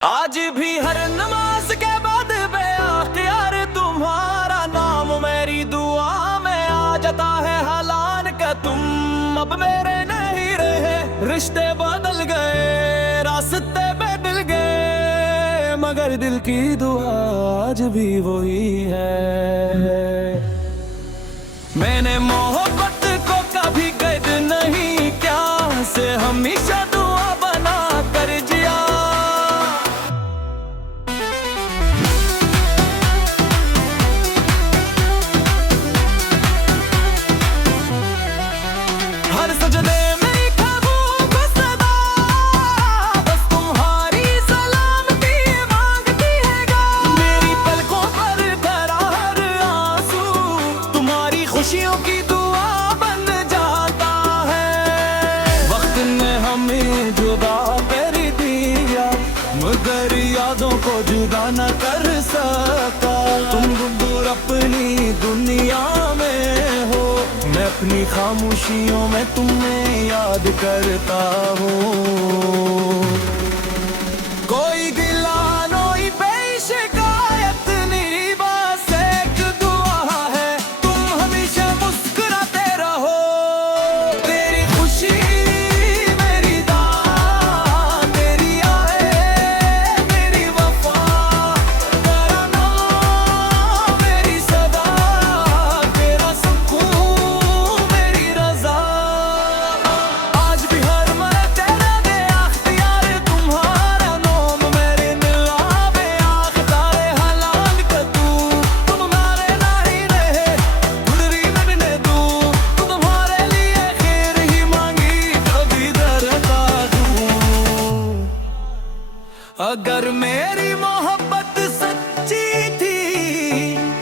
आज भी हर नमाज के बाद बेअख्तियार तुम्हारा नाम मेरी दुआ में आ जाता है। हालान का तुम अब मेरे नहीं रहे, रिश्ते बदल गए, रास्ते बदल गए, मगर दिल की दुआ आज भी वही है। मैंने मोहब्बत को कभी कैद नहीं किया, से हमेशा दुआ बना कर जिया। हर सजदे में खाबों को सदा, बस तुम्हारी सलामती मांगती है गा। मेरी पलकों पर भरा हर आंसू तुम्हारी खुशियों की दुआ बन जाता है। वक्त ने हमें जुदा कर दिया, मगर यादों को जुदा न कर सका। तुम दूर अपनी दुनिया में हो, मैं अपनी खामोशियों में तुम्हें याद करता हूँ। कोई गिलानोई पेश गायत नहीं, बस एक दुआ है तुम हमेशा मुस्कुराते रहो। तेरी खुशी मेरी दान, तेरी आए मेरी वफा, तेरा नाम मेरी सदा, तेरा सुकून मेरी रजा। आज भी हर मरे तेरा दे अख्तियार तुम्हारा नाम मेरे निलावे आखतारे। हालान का तुम हमारे नहीं रहे, गुजरी में भी ने तू तुम्हारे लिए खैर ही मांगी कभी डरता हूँ। अगर मेरी मोहब्बत सच्ची थी,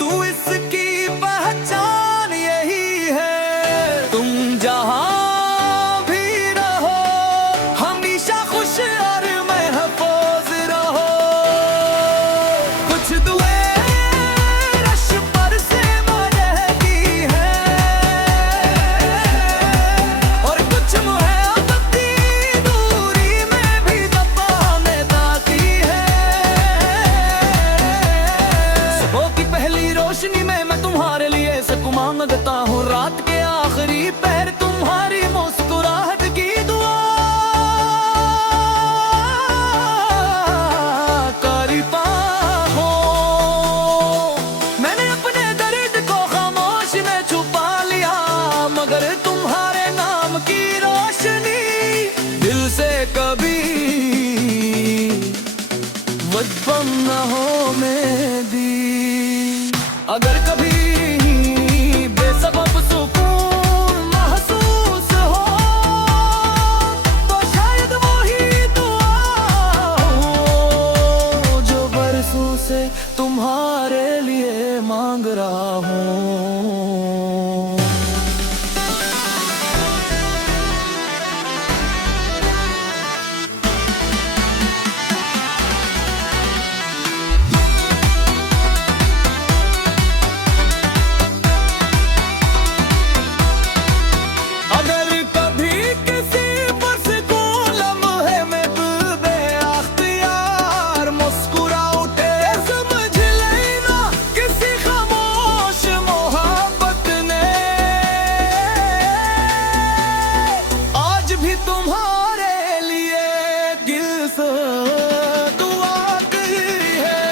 तू इसकी पहचान यही है। तुम जहां भी रहो, हमेशा खुश और महफूज रहो। कुछ दुआएं रश पर से मरती है, और कुछ मोहब्बती दूरी में भी दफाने दाती है। सुबह की पहली रोशनी में मैं तुम्हारे लिए सकूं मांगता हूँ, रात के आखिरी पहर तुम्हारी मुस्कुराहट की दुआ करता हूँ। मैंने अपने दर्द को खामोश में छुपा लिया, मगर तुम्हारे नाम की रोशनी दिल से कभी बचपन न होने दी। अगर कभी बेसबब सुकून महसूस हो, तो शायद वही दुआ हो जो बरसों से तुम्हारे लिए मांग रहा हूँ। अगर कभी किसी पुरसकून लम्हे में दिल बेअख्तियार मुस्कुरा उठे, समझ लेना किसी खामोश मोहब्बत ने आज भी तुम्हारे लिए दिल से दुआ की है।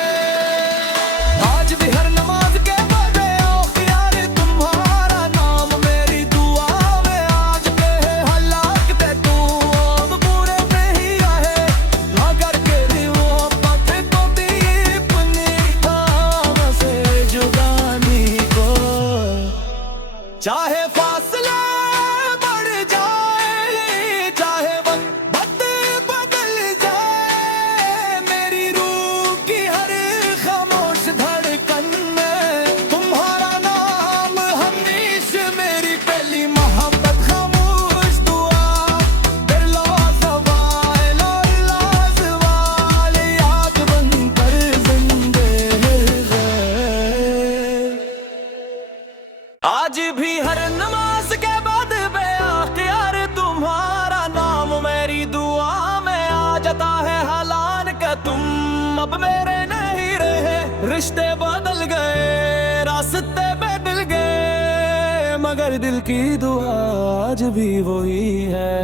आज भी हर नमाज के बाद बेअख्तियार तुम्हारा नाम मेरी दुआ में आज पे है। हालात ते तू अब पूरे नहीं रहे, ना करके भी मोहब्बत को भी अपनी थाम से जुदा नहीं को। चाहे फासले बढ़ जाए, चाहे वक्त बदल जाए, मेरी रूह की हर खामोश धड़कन में तुम्हारा नाम हमेशा मेरी पहली मोहब्बत खामोश दुआ। तेरे लाजवाल और लाजवाल याद बनकर जिंदे है। आज भी हर नमाज के बाद बेअख्तियार तुम्हारा नाम मेरी दुआ में आ जाता है। हालान का तुम अब मेरे नहीं रहे, रिश्ते बदल गए, रास्ते बदल गए, मगर दिल की दुआ आज भी वही है।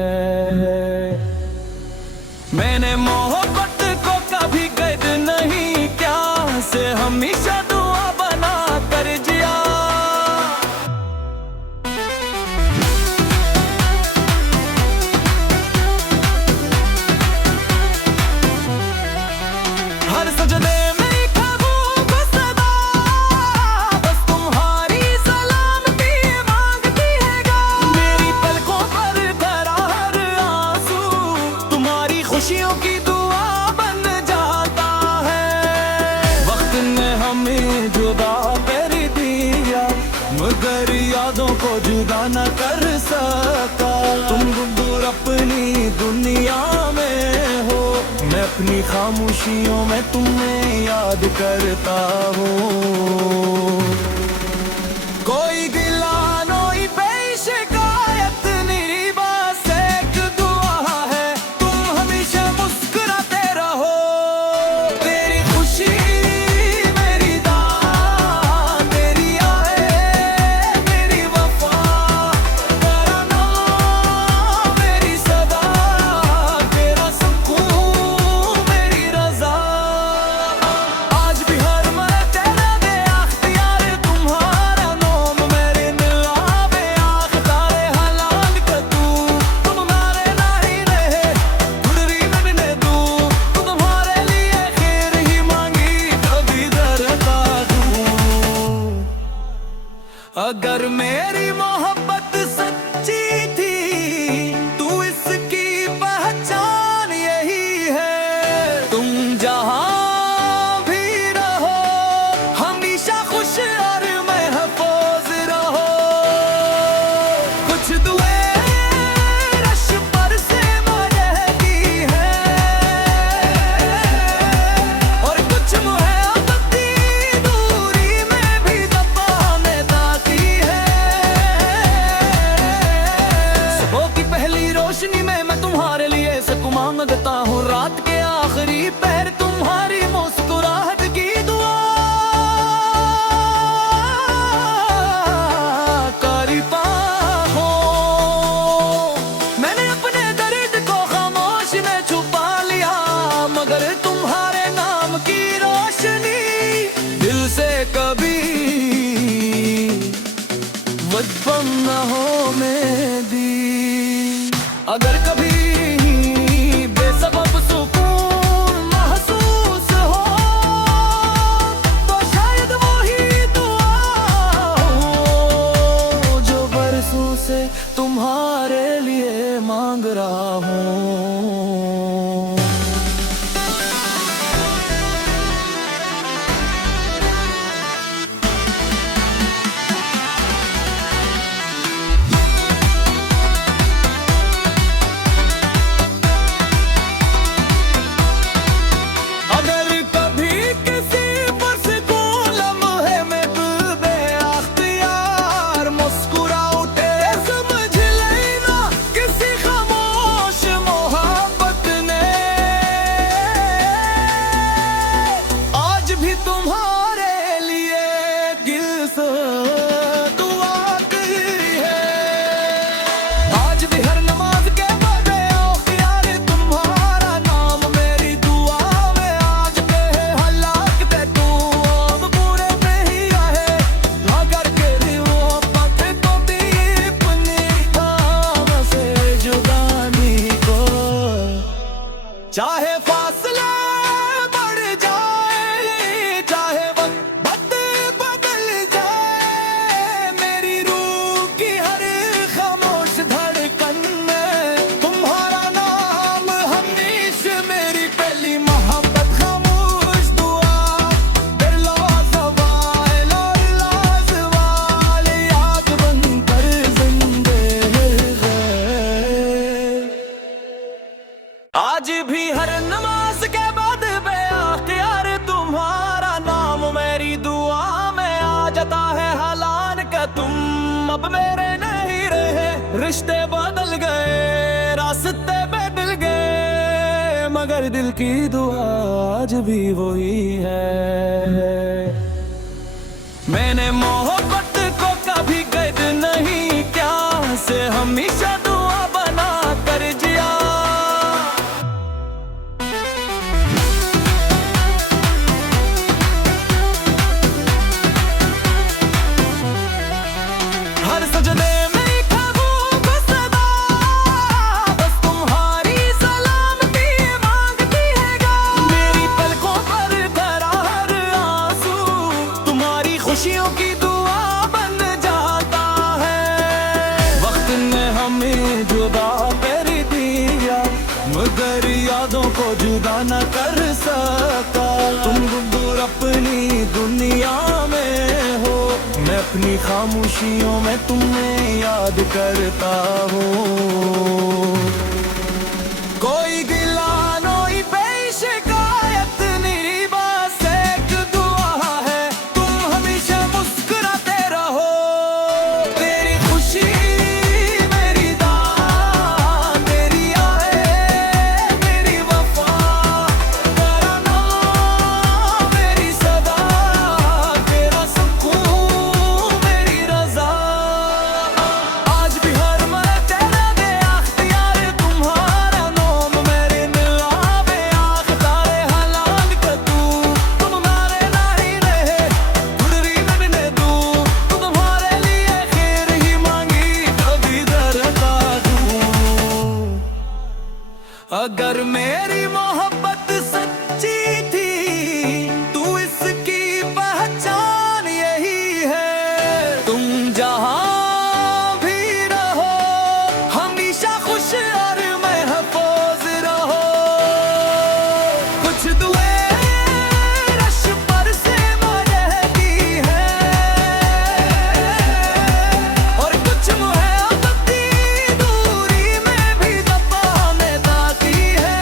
मैंने मोहब्बत को कभी कैद नहीं किया, से हमेशा दुआ बना कर जिया। हर सजदे में ख्वाबों को सदा, बस तुम्हारी सलामती मांगती है गा। मेरी पलकों पर धरा हर आंसू, तुम्हारी खुशियों की दुआ बन जाता है। वक्त ने हमें जुदा कर दिया, मगर यादों को जुदा न कर सका। तुम दूर अपनी दुनिया में हो, मैं अपनी खामोशियों में तुम्हें याद करता हूँ। कोई गिला नोई पेश शिकायत नहीं, बस एक दुआ है तुम हमेशा मुस्कुराते रहो। तेरी खुशी मेरी दाद, तेरी आहें मेरी वफा, तेरा नाम मेरी सदा, तेरा सुकून मेरी रजा। आज भी हर मैं तेरा दे अख्तियार, तुम्हारा नाम मेरे दिल आवे आख, तारे हलाल का तू, तुम्हारे नहीं रहे, खुदरी मैंने तू, तुम्हारे लिए खैर ही मांगी, कभी डरता हूँ। अगर मेरी मोहब्बत सच्ची थी, तू इसकी पहचान यही है। तुम जहां भी रहो, हमेशा खुश और महफूज रहो। कुछ दुए रश पर से महकी है, और कुछ मोहब्बती दूरी में भी दबाने दाती है। सुबह की पहली रोशनी में मैं तुम्हारे लिए सकूं मांगता हूँ, रात के आखिरी पहर तुम्हारी मुस्कुराहट की दुआ करता हूँ। मैंने अपने दर्द को खामोश में छुपा लिया, मगर तुम्हारे नाम की रोशनी दिल से कभी बदपन न होने दी। अगर कभी बेसबब सुकून महसूस हो, तो शायद वही दुआ हो जो बरसों से तुम्हारे लिए मांग रहा हूँ। अगर कभी किसी पर सुकून लम्हे में दिल बेअख्तियार मुस्कुरा उठे, समझ लेना किसी खामोश मोहब्बत ने आज भी तुम्हारे लिए दिल से दुआ की है। आज भी हर नमाज के बाद औखियार तुम्हारा नाम मेरी दुआ में, आज के है हालात पे तू अब पूरे नहीं आए, ना करके भी वो पक तो दी अपनी काम से जुदानी को। चाहे फासले बढ़ जाए, चाहे वक्त बदल जाए, मेरी रूह की हर खामोश धड़कन में तुम्हारा नाम हमेशा मेरी पहली मोहब्बत खामोश दुआ। फिर लाजवाल और लाजवाल याद बनकर जिंदे है। आज भी हर नमाज के बाद बेअख्तियार तुम्हारा नाम मेरी दुआ में आ जाता है। हालान का तुम अब मेरे नहीं रहे, रिश्ते बदल गए, रास्ते बदल गए, मगर मगर दिल की दुआ आज भी वही है। मैंने मोहब्बत को कभी कैद नहीं किया, से हमेशा दुआ बना कर जिया। हर सजदे में खाबों सदा बस तुम्हारी सलामती मांगती है गा। मेरी पलकों पर धरा हर आंसू तुम्हारी खुशियों की दुआ बन जाता है। वक्त ने हमें जुदा कर दिया मगर यादों को जुदा न कर सका। तुम दूर अपनी दुनिया में हो, मैं अपनी खामोशियों में तुम्हें याद करता हूँ। कोई गिला नोई पेश गायत मेरी बस एक दुआ है, तुम हमेशा मुस्कुराते रहो। तेरी खुशी मेरी दान, तेरी आए मेरी वफा, तेरा नाम मेरी सदा, तेरा सुकून मेरी रजा। आज भी हर मरे तेरा दे अख्तियार तुम्हारा नाम मेरे निगाहे आखतारे हलाल कर तू। तुम्हारे नहीं रहे गुजरी न बिने तू, तुम्हारे लिए खैर ही मांगी कभी डरता हूँ। अगर मेरी मोहब्बत सच्ची थी तू इसकी पहचान यही है। तुम जहां भी रहो हमेशा खुश और महफूज रहो। कुछ दुआएं रश पर से महकी है और कुछ मोहब्बती दूरी में भी दफा में ताकी है।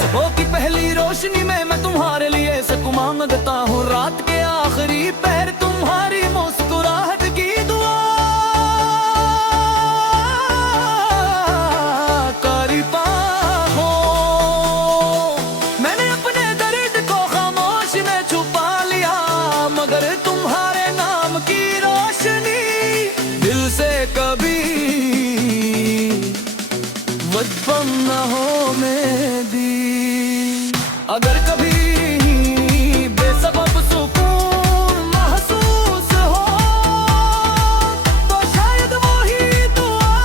सुबह की पहली रोशनी में मैं तुम्हारे लिए सकूं मांगता हूँ, रात के आखिरी पहर तुम्हारी मुस्कुराहट की दुआ करता हूँ। मैंने अपने दर्द को खामोश में छुपा लिया मगर तुम्हारे नाम की रोशनी दिल से कभी बचपन न होने दी। अगर कभी बेसबब सुकून महसूस हो तो शायद वही दुआ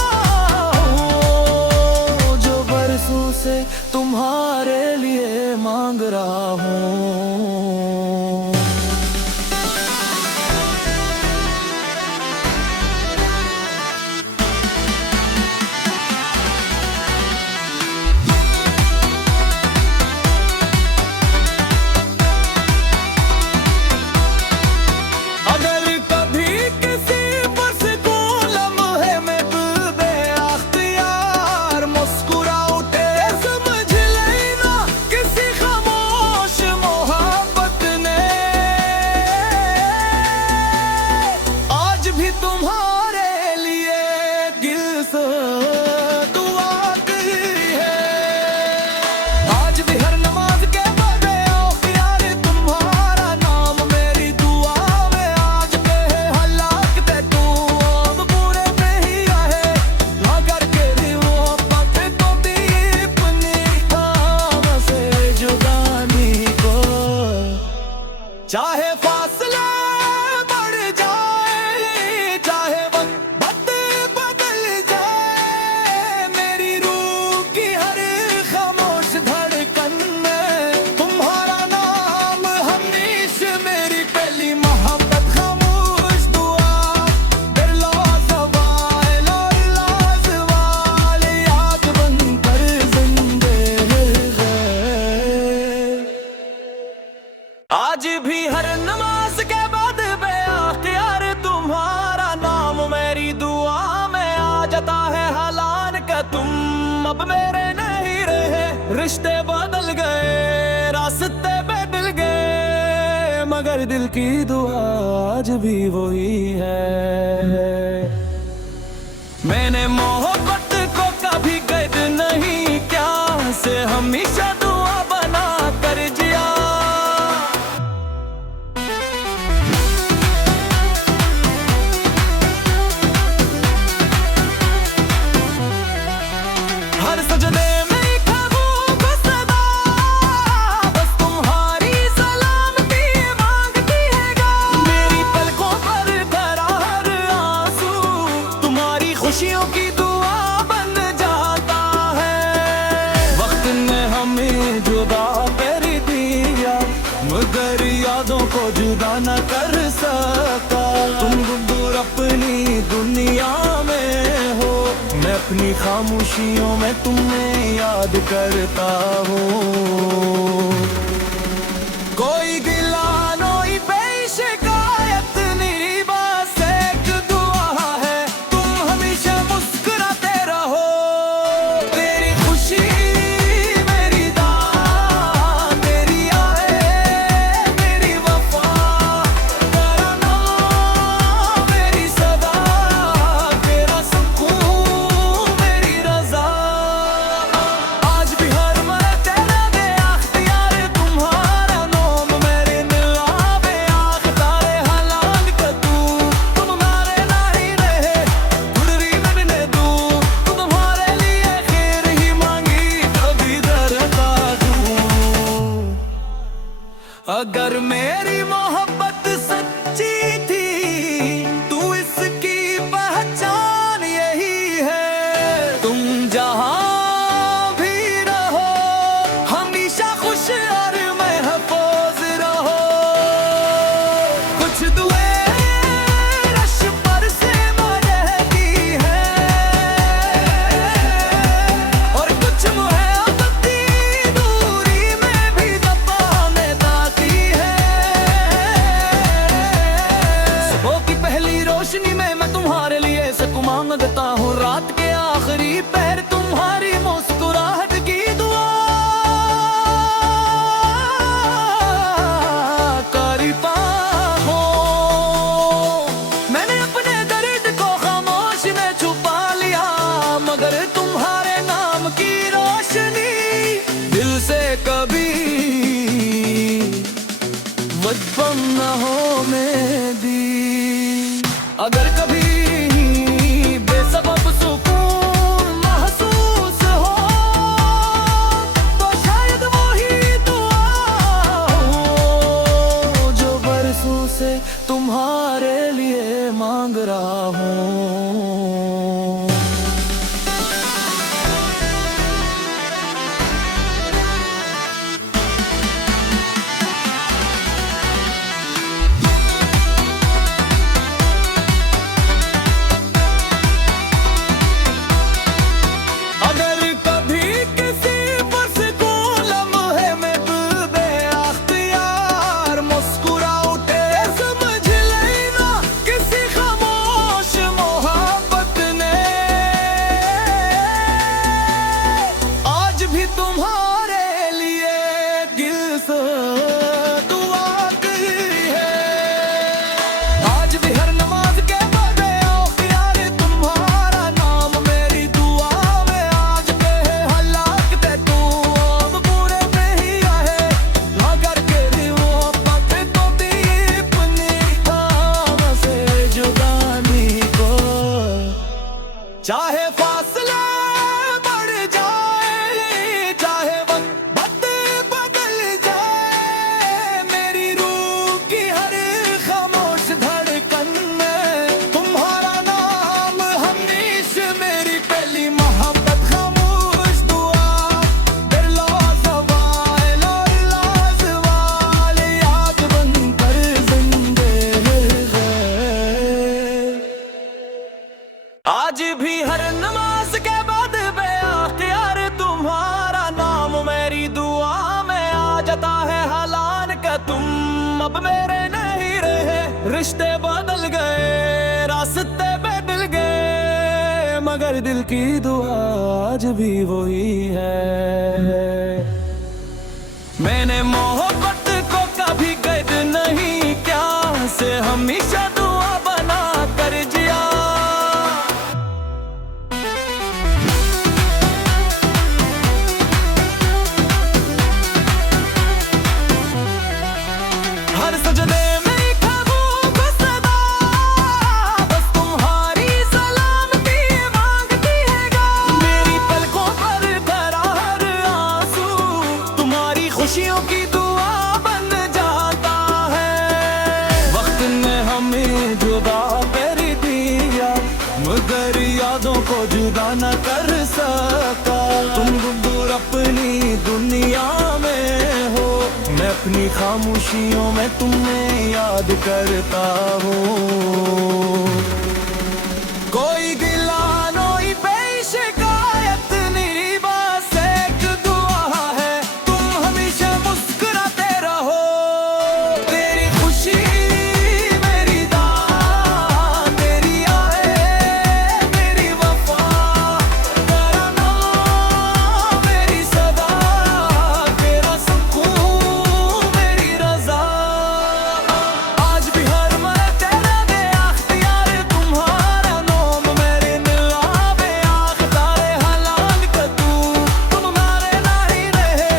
हो जो बरसों से तुम्हारे लिए मांग रहा हूँ। अगर कभी किसी पर से कोई लम्हे में दिल बेअख्तियार मुस्कुरा उठे समझ लेना किसी खामोश मोहब्बत ने आज भी तुम्हारे लिए दिल से दुआ की है। आज भी हर नमाज के बाद औखियार तुम्हारा नाम मेरी दुआ में आज के हालात ते तू अब पूरे नहीं रहे ना करके भी वो पक तो दी अपनी थाम से जुदानी को। चाहे फासले बढ़ जाए चाहे वक्त बदल जाए, मेरी रूह की हर खामोश धड़कन में तुम्हारा नाम हमेशा मेरी पहली मोहब्बत खामोश दुआ। फिर लाजवाल और लाजवाल याद बनकर जिंदे है। आज भी हर नमाज के बाद बेअख्तियार तुम्हारा नाम मेरी दुआ में आ जाता है। हालान का तुम अब मेरे नहीं रहे, रिश्ते बदल गए रास्ते बदल गए मगर दिल की दुआ आज भी वही है। मैंने मोहब्बत को कभी कैद नहीं से हमेशा दुआ बना कर जिया। हर सजदे में ख्वाबों को सदा, बस तुम्हारी सलामती मांगती है गा। मेरी पलकों पर धरा हर आंसू, तुम्हारी खुशियों की दुआ बन जाता है। वक्त ने हमें जुदा कर दिया, मगर यादों को जुदा न कर सका। तुम दूर अपनी दुनिया में हो, मैं अपनी खामोशियों में तुम्हें याद करता हूँ। कोई गिला नोई पे शिकायत नहीं, बस एक दुआ है तुम हमेशा मुस्कुराते रहो। तेरी खुशी मेरी दान, तेरी आए मेरी वफा, तेरा नाम मेरी सदा, तेरा सुकून मेरी रजा। आज भी हर मैं तेरा दे अख्तियार, तुम्हारा नाम मेरे दिल आवे आख। तारे हलाल का तू, तुम हमारे नहीं रहे, गुजरी मैंने तू, तू तुम्हारे लिए खैर ही मांगी, कभी डरता हूँ। अगर मेरी मोहब्बत सच्ची थी, तू इसकी पहचान यही है। तुम जहां भी रहो, हमेशा खुश और महफूज रहो। कुछ दुआएं रश पर से मरती है, और कुछ मोहब्बती दूरी में भी दबाने दाती है। सुबह की पहली रोशनी में मैं तुम्हारे लिए सकूं मांगता हूँ, रात के आखिरी पहर तुम्हारी मुस्कुराहट की दुआ करता हूँ। मैंने अपने दर्द को खामोश में छुपा लिया, मगर तुम्हारे नाम की रोशनी दिल से कभी बचपन न होने दी। अगर कभी बेसबब सुकून महसूस हो, तो शायद वही दुआ हो जो बरसों से तुम्हारे लिए मांग रहा हूँ। अगर कभी किसी पर सुकून लम्हे में दिल बेअख्तियार मुस्कुरा उठे, समझ लेना किसी खामोश मोहब्बत ने आज भी तुम्हारे लिए दिल से दुआ की है। आज भी हर नमाज के बाद औखियार तुम्हारा नाम मेरी दुआ में, आज के हालात ते तू अब पूरे नहीं आए, ना करके भी वो पक तो दी अपनी थाम से जुदानी को। चाहे फासले बढ़ जाए, चाहे वक्त बदल जाए, मेरी रूह की हर खामोश धड़कन में तुम्हारा नाम हमेशा मेरी पहली मोहब्बत खामोश दुआ। दिलो ज़वाल और लाज़वाल याद बनकर जिंदे है। आज भी हर नमाज के बाद बेअख्तियार तुम्हारा नाम मेरी दुआ में आ जाता है। हालान का तुम अब मेरे नहीं रहे, रिश्ते बदल गए, रास्ते बदल गए, मगर दिल की दुआ आज भी वही है। मैंने मोहब्बत को कभी कैद नहीं क्या, से हमेशा दुआ बना कर जिया। खुशियों की दुआ बन जाता है। वक्त ने हमें जुदा कर दिया मगर यादों को जुदा न कर सका। तुम दूर अपनी दुनिया में हो, मैं अपनी खामोशियों में तुम्हें याद करता हूँ। कोई गिला नोई पे शिकायत नहीं, बस एक दुआ है तुम हमेशा मुस्कुराते रहो। तेरी खुशी मेरी दान, तेरी आए मेरी वफा, तेरा नाम मेरी सदा, तेरा सुकून मेरी रजा। आज भी हर मैं तेरा बेअख्तियार तुम्हारा नाम मेरे दिल आवे आखतारे हलाल का तू। तुम हमारे नहीं रहे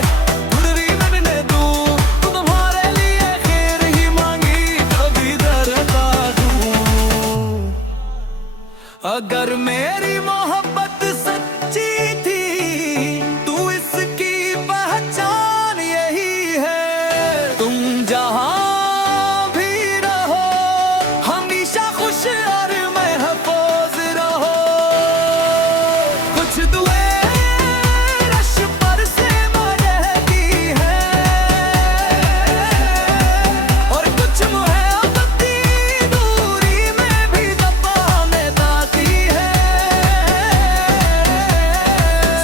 खुदरी में भी ने दू, तुम्हारे लिए खैर ही मांगी कभी डरता हूँ। अगर मेरी मोहब्बत सच्ची थी तू इसकी पहचान यही है। तुम जहां भी रहो हमेशा खुश और महफूज रहो। कुछ दुआएं रश पर से मरती है और कुछ मोहब्बती दूरी में भी दफा में दाती है।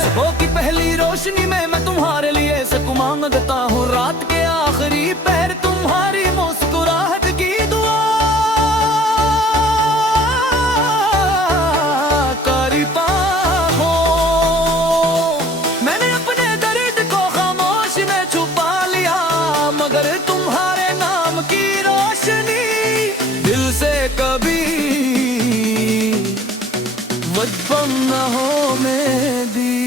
सुबह की पहली रोशनी में मैं तुम्हारे लिए सकूं मांगता हूँ, रात के आखिरी पहर तुम्हारी मुस्कुराहट की दुआ करता हूँ। मैंने अपने दर्द को खामोश में छुपा लिया मगर तुम्हारे नाम की रोशनी दिल से कभी बचपन न होने दी।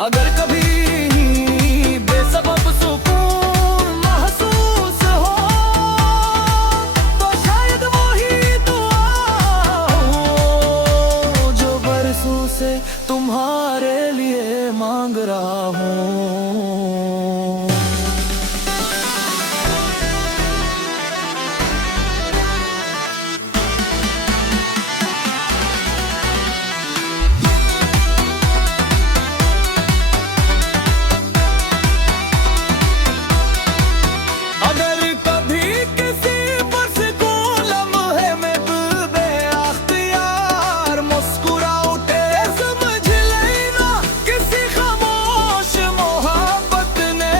अगर कभी बेसबब सुकून महसूस हो तो शायद वही दुआ हो जो बरसों से तुम्हारे लिए मांग रहा हूँ। अगर कभी किसी पर से कोई लम्हे में दिल बेअख्तियार मुस्कुरा उठे, समझ लेना किसी खामोश मोहब्बत ने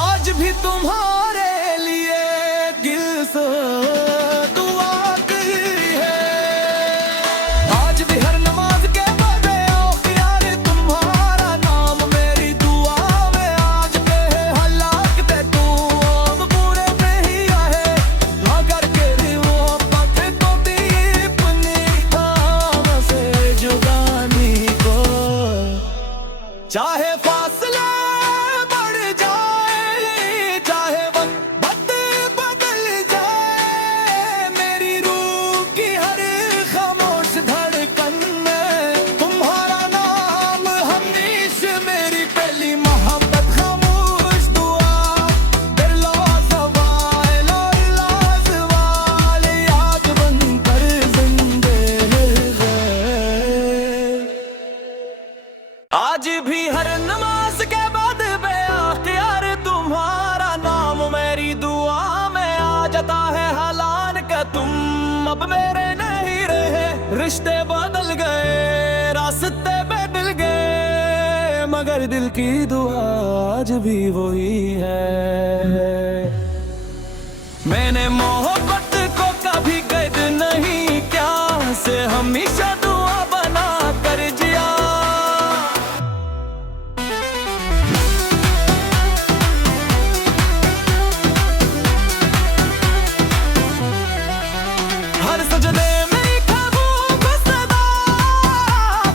आज भी तुम्हारे लिए दिल से दुआ की है। आज भी हर नमाज के बाद औखियार तुम्हारा नाम मेरी दुआ में आज पे है हलाक ते तू अब पूरे पे ही आहे अगर के वो पथ को भी अपनी थाम से जुदा नहीं को। चाहे फासले बढ़ जाए चाहे वक्त बदल जाए, मेरी रूह की हर खामोश धड़कन में तुम्हारा नाम हमेशा मेरी पहली मोहब्बत खामोश दुआ। तेरे लाजवाल लाजवाल याद बनकर जिंदे है। आज भी हर नमाज के बाद बेअख्तियार तुम्हारा नाम मेरी दुआ में आ जाता है हलाल का तुम अब मेरे नहीं रहे। रिश्ते बदल गए रास्ते बदल गए मगर दिल की दुआ आज भी वही है। मैंने मोहब्बत को कभी कैद नहीं क्या से हमेशा दुआ बना कर जिया। हर सजदे में ख्वाबों को सदा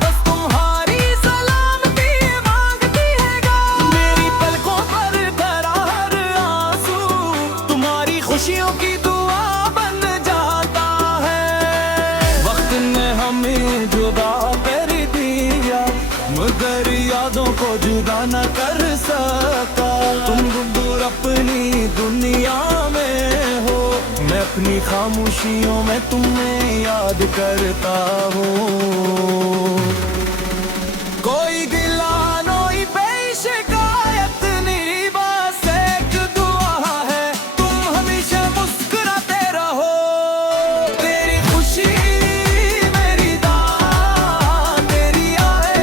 बस तुम्हारी सलामती मांगती है गा। मेरी पलकों पर धरा हर आंसू तुम्हारी खुशियों की दुआ मगर यादों को जुदा न कर सका। तुम दूर अपनी दुनिया में हो, मैं अपनी खामोशियों में तुम्हें याद करता हूँ। कोई गिला नोई पे शिकायत नहीं, बस एक दुआ है तुम हमेशा मुस्कुराते रहो। तेरी खुशी मेरी दाद, तेरी आए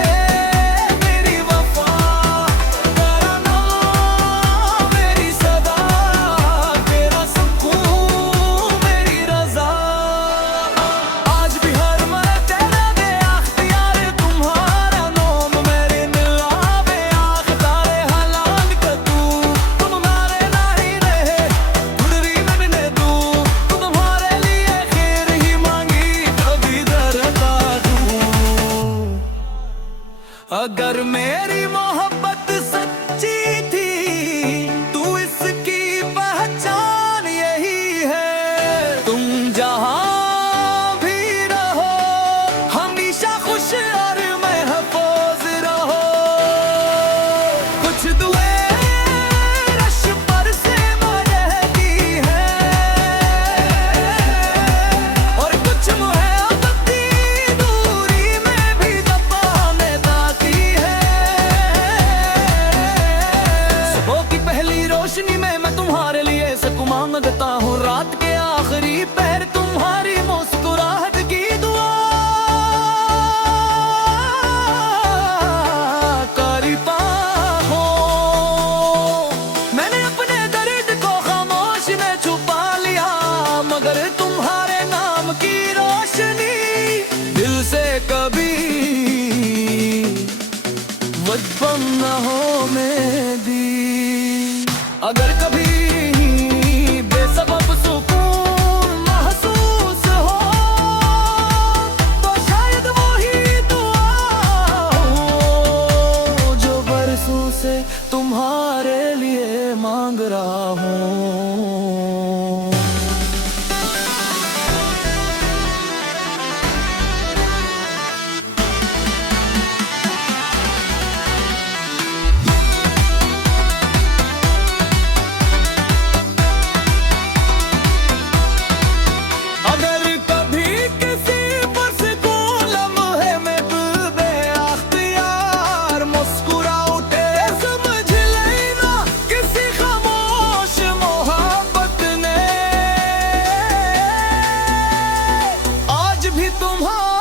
मेरी वफा, तेरा नाम मेरी सदा, तेरा सुकून मेरी रजा। आज भी हर मैं तेरा दे अख्तियार तुम्हारा नोम मेरे दिल आवे आखदारे हलाल कतू। तुम हमारे नहीं रहे खुदरी बनने तू, तुम्हारे लिए खैर ही मांगी कभी डरता हूँ। अगर मेरी मोहब्बत सच्ची थी तू इसकी पहचान यही है। तुम जहां भी रहो हमेशा खुश और महफूज रहो। कुछ दुए रश पर से महकी है और कुछ मोहब्बती दूरी में भी दबाने दाती है। सुबह की पहली रोशनी में मैं तुम्हारे लिए सकूं मांगता हूँ, रात के आखिरी पहर तुम्हारी मुस्कुराहट की दुआ करता हूँ। मैंने अपने दर्द को खामोश में छुपा लिया, मगर तुम्हारे नाम की रोशनी दिल से कभी बचपन न हो मेरी। अगर कभी बेसबब सुकून महसूस हो तो शायद वो ही दुआ हो जो बरसों से तुम्हारे लिए मांग रहा हूँ। अगर कभी किसी पर से कोई लम्हे में दिल बेअख्तियार मुस्कुरा उठे, समझ लेना किसी खामोश मोहब्बत ने आज भी तुम्हारा